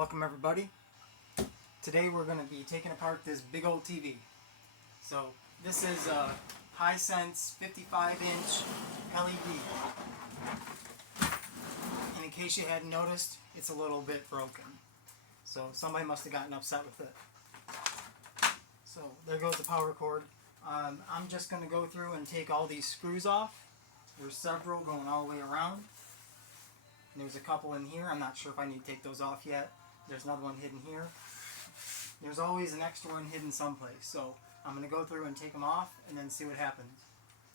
Welcome everybody. Today we're going to be taking apart this big old TV. So this is a Hisense 55-inch LED. And in case you hadn't noticed, it's a little bit broken. So somebody must have gotten upset with it. So there goes the power cord. I'm just going to go through and take all these screws off. There's several going all the way around. There's a couple in here. I'm not sure if I need to take those off yet. There's another one hidden here. There's always an extra one hidden someplace. So I'm going to go through and take them off and then see what happens.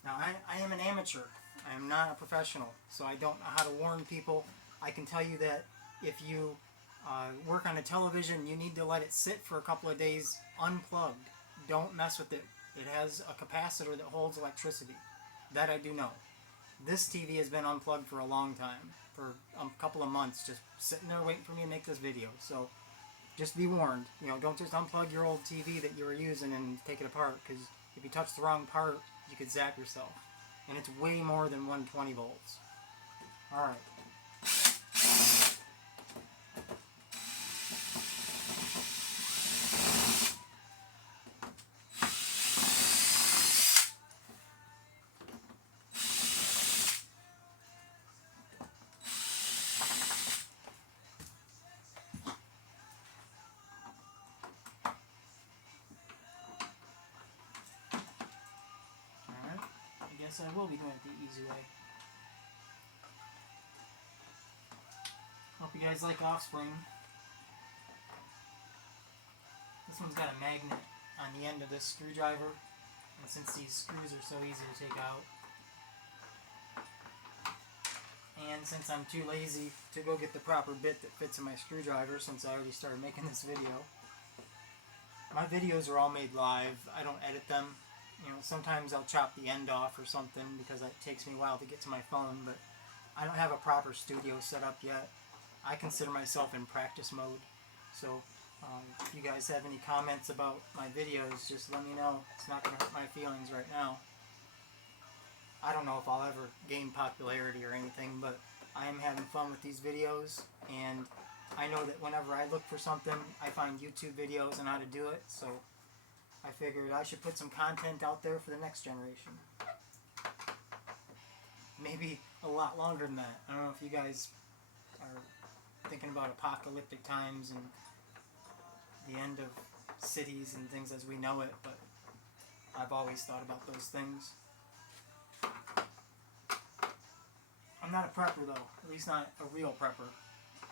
Now I am an amateur. I am not a professional. So I don't know how to warn people. I can tell you that if you work on a television, you need to let it sit for a couple of days unplugged. Don't mess with it. It has a capacitor that holds electricity. That I do know. This TV has been unplugged for a long time. For a couple of months, just sitting there waiting for me to make this video. So just be warned, don't just unplug your old TV that you were using and take it apart, because if you touch the wrong part, you could zap yourself. And it's way more than 120 volts. Alright. I will be doing it the easy way. Hope you guys like Offspring. This one's got a magnet on the end of this screwdriver, and since these screws are so easy to take out, and since I'm too lazy to go get the proper bit that fits in my screwdriver, since I already started making this video, my videos are all made live. I don't edit them. Sometimes I'll chop the end off or something because it takes me a while to get to my phone, but I don't have a proper studio set up yet. I consider myself in practice mode. So if you guys have any comments about my videos, just let me know. It's not going to hurt my feelings right now. I don't know if I'll ever gain popularity or anything, but I am having fun with these videos, and I know that whenever I look for something, I find YouTube videos on how to do it, so I figured I should put some content out there for the next generation. Maybe a lot longer than that. I don't know if you guys are thinking about apocalyptic times and the end of cities and things as we know it, but I've always thought about those things. I'm not a prepper though, at least not a real prepper.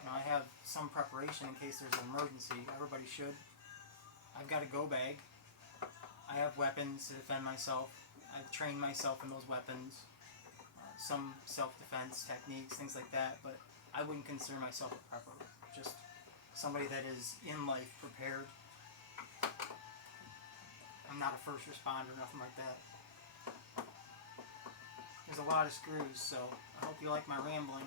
I have some preparation in case there's an emergency. Everybody should. I've got a go bag. I have weapons to defend myself. I've trained myself in those weapons. Some self-defense techniques, things like that, but I wouldn't consider myself a prepper. Just somebody that is in life prepared. I'm not a first responder, nothing like that. There's a lot of screws, so I hope you like my rambling.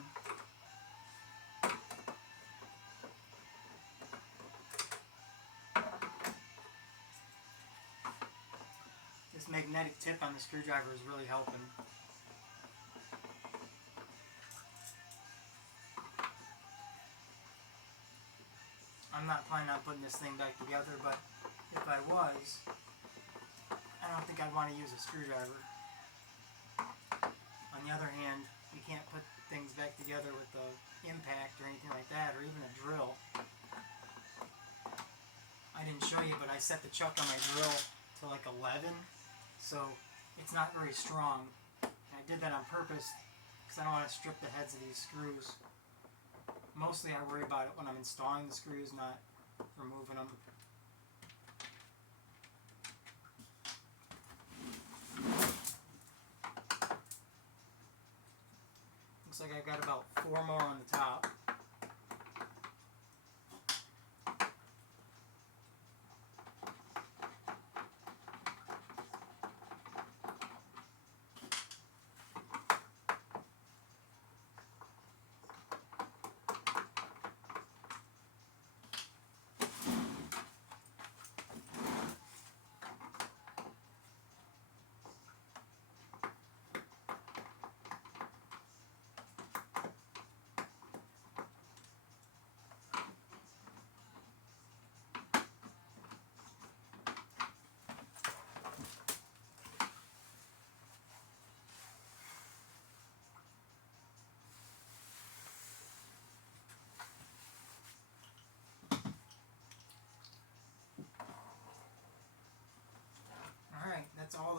This magnetic tip on the screwdriver is really helping. I'm not planning on putting this thing back together, but if I was, I don't think I'd want to use a screwdriver. On the other hand, you can't put things back together with the impact or anything like that, or even a drill. I didn't show you, but I set the chuck on my drill to like 11. So it's not very strong. I did that on purpose because I don't want to strip the heads of these screws. Mostly I worry about it when I'm installing the screws, not removing them. Looks like I've got about 4 more on the top.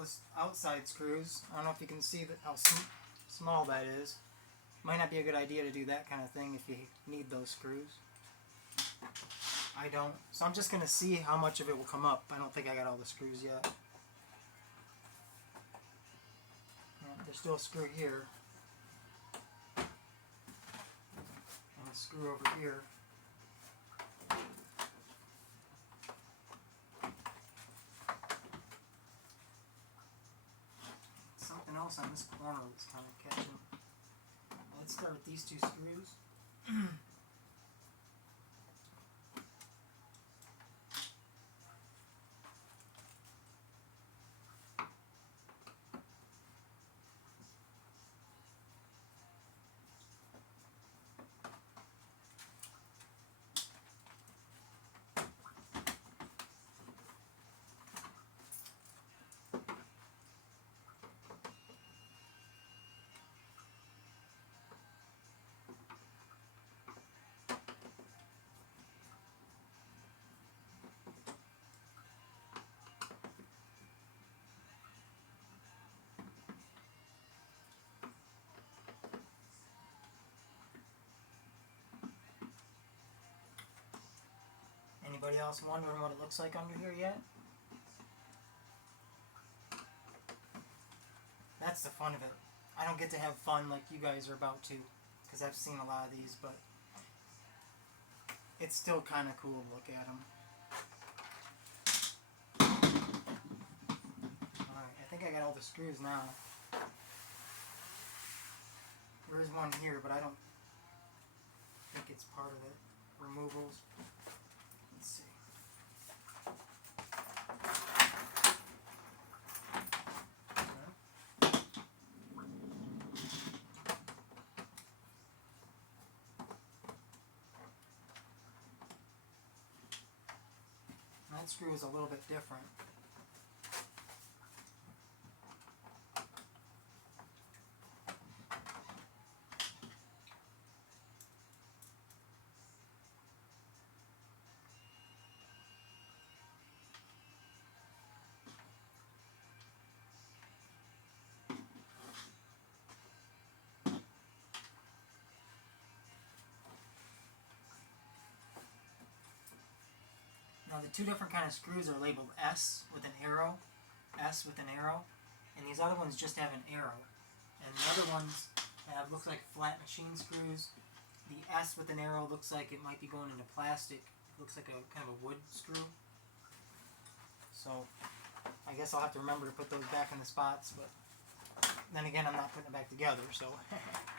those outside screws. I don't know if you can see how small that is. Might not be a good idea to do that kind of thing if you need those screws. I don't. So I'm just going to see how much of it will come up. I don't think I got all the screws yet. There's still a screw here. And a screw over here. Something else on this corner that's kind of catching. Let's start with these two screws. Anybody else wondering what it looks like under here yet? That's the fun of it. I don't get to have fun like you guys are about to, because I've seen a lot of these, but it's still kind of cool to look at them. Alright, I think I got all the screws now. There is one here, but I don't think it's part of it. Removals. Let's see. That screw is a little bit different. Now the two different kind of screws are labeled S with an arrow, S with an arrow, and these other ones just have an arrow. And the other ones have, looks like flat machine screws. The S with an arrow looks like it might be going into plastic. It looks like a kind of a wood screw. So I guess I'll have to remember to put those back in the spots, but then again I'm not putting it back together, so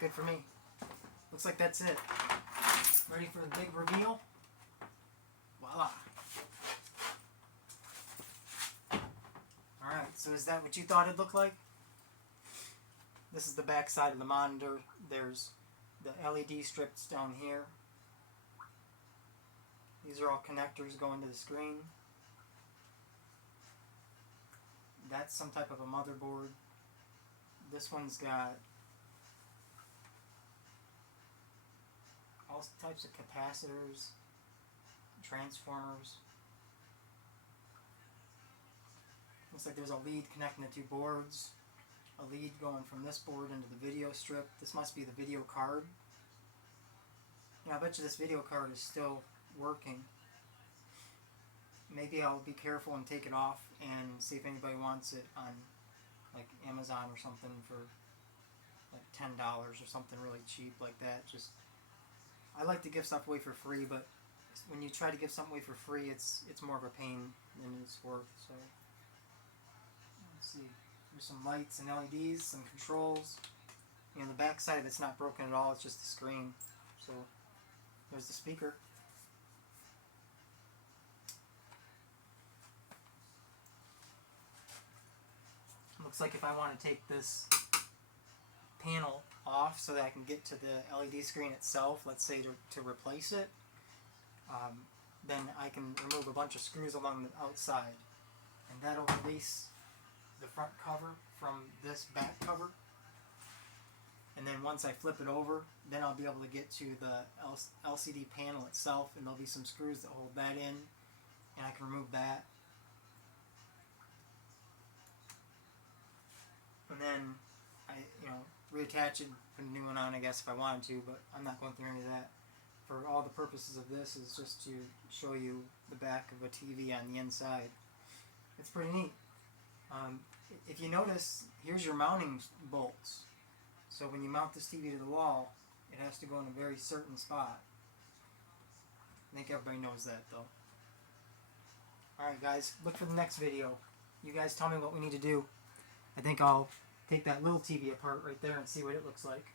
good for me. Looks like that's it. Ready for the big reveal? Voila. Alright, so is that what you thought it'd look like? This is the back side of the monitor. There's the LED strips down here. These are all connectors going to the screen. That's some type of a motherboard. This one's got all types of capacitors, transformers. Looks like there's a lead connecting the two boards. A lead going from this board into the video strip. This must be the video card. Yeah, I bet you this video card is still working. Maybe I'll be careful and take it off and see if anybody wants it on like Amazon or something for like $10 or something really cheap like that. Just, I like to give stuff away for free, but when you try to give something away for free, it's more of a pain than it's worth. So let's see. There's some lights and LEDs, some controls. You know, the back side of it's not broken at all, it's just the screen. So there's the speaker. Looks like if I want to take this panel off so that I can get to the LED screen itself, let's say to replace it, then I can remove a bunch of screws along the outside, and that'll release the front cover from this back cover. And then once I flip it over, then I'll be able to get to the LCD panel itself, and there'll be some screws that hold that in, and I can remove that. and then I, reattach it, put a new one on, I guess, if I wanted to, but I'm not going through any of that. For all the purposes of this is just to show you the back of a TV on the inside. It's pretty neat. If you notice, here's your mounting bolts. So when you mount this TV to the wall, it has to go in a very certain spot. I think everybody knows that, though. Alright guys, look for the next video. You guys tell me what we need to do. I think I'll take that little TV apart right there and see what it looks like.